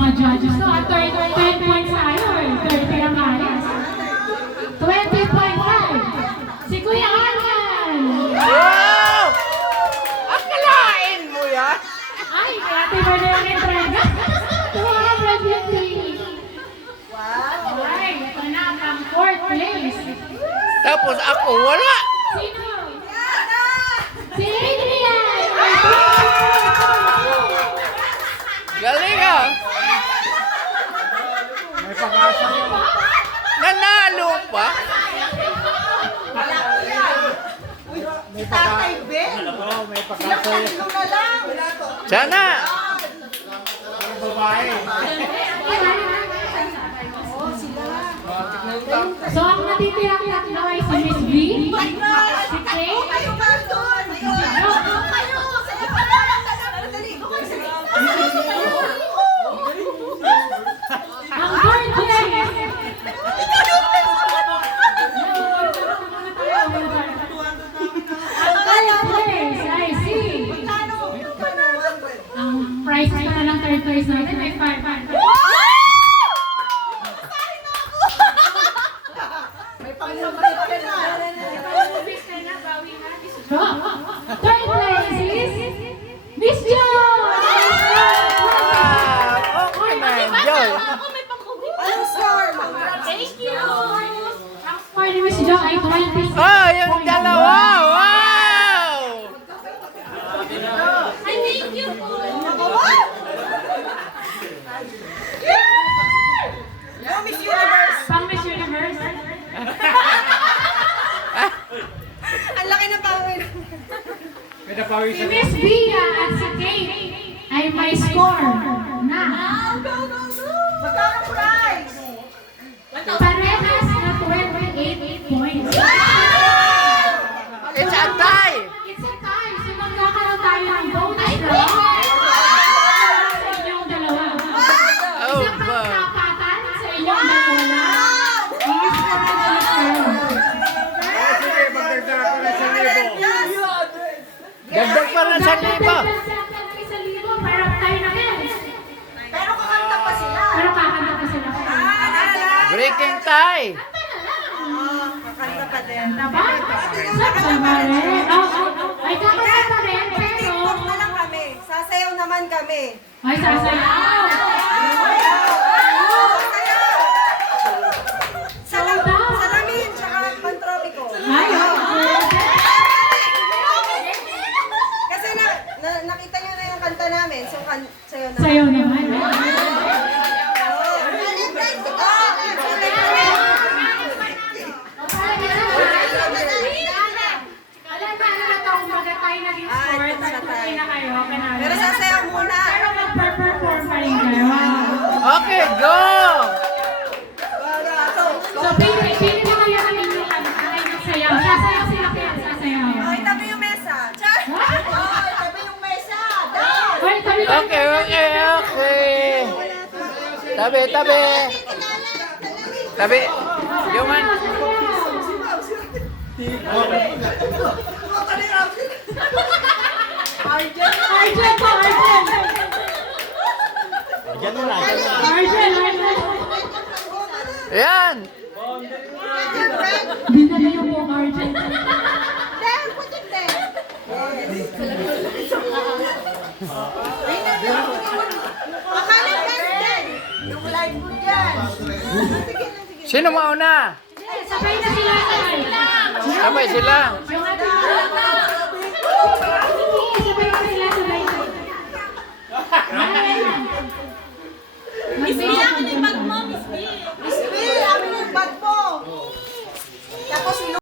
mga judges. So, 10 points tayo eh. 30 ang ayos. 20.5. Si Kuya Arman. Wow! Akalain mo yan? Ay, kaya tiba na yung entrega. 250. Wow. Ay, ito na ang 4th place. Tapos ako, wala. Sino? Si Adrian. Galing ah. May pag-asa. Nanalo pa. May pag-asa. Oo, may pag-asa. Sana. Ang babae. So, ang natitirang tatlo ay si Miss B, si Kay, ang third place. Ang third place ay si... Ang prize pa ng third place natin ay 500. Third place is Miss Jo! Okay na yun, Joy. Thank you! Ang score ni Miss Jo ay 20. Oh, yung dalawa. Wow! Ay, thank you po! Pang Miss Universe? Ang laki ng pawin. May Si napawisan. Miss Bia at si Kate ay may score na Magkano prize? parehas na 28 points. It's a tie. It's a tie. So magkakaroon tayo ng bonus draw. Sa inyong dalawa. Oh, Isang ba. pagkapatan sa inyong dalawa. Please, Sige, magdagdag ako ng 1,000. Dagdag pa lang sa libo. Pero tayo na yan. Pero kakanta pa sila. Pero kakanta pa sila. Breaking tie. Kakanta pa din. Diba? Sama rin. Ay, kakanta pa rin, pero... TikTok na lang kami. Sasayaw naman kami. Ay, sasayaw. Salamin, tsaka pantropiko. Ay, Kasi nakita nyo na yung kanta namin. So, sayaw na. sayaw naman. Pero sasayaw muna. Pero magper-perform pa rin kayo. Okay, go. So, pili mo kayo ang inyong sayaw. Sasayaw sila kaya sasayaw. Oh, itabi yung mesa. Char! Oh, itabi yung mesa. Down! Hoy, tabi ka. Okay, okay, okay. Tabi, tabi. Tabi. Yung man. Arjen po, Arjen. Diyan na lang. Arjen. Ayan. Dinala yung buong Arjen. Then, put it there. Makalim lang. Yung live mo dyan. Sino mauna? Sabay na sila. Sabay sila. Yung ating sabay na sila, sabay. Miss B, ako din bag mo, Miss B.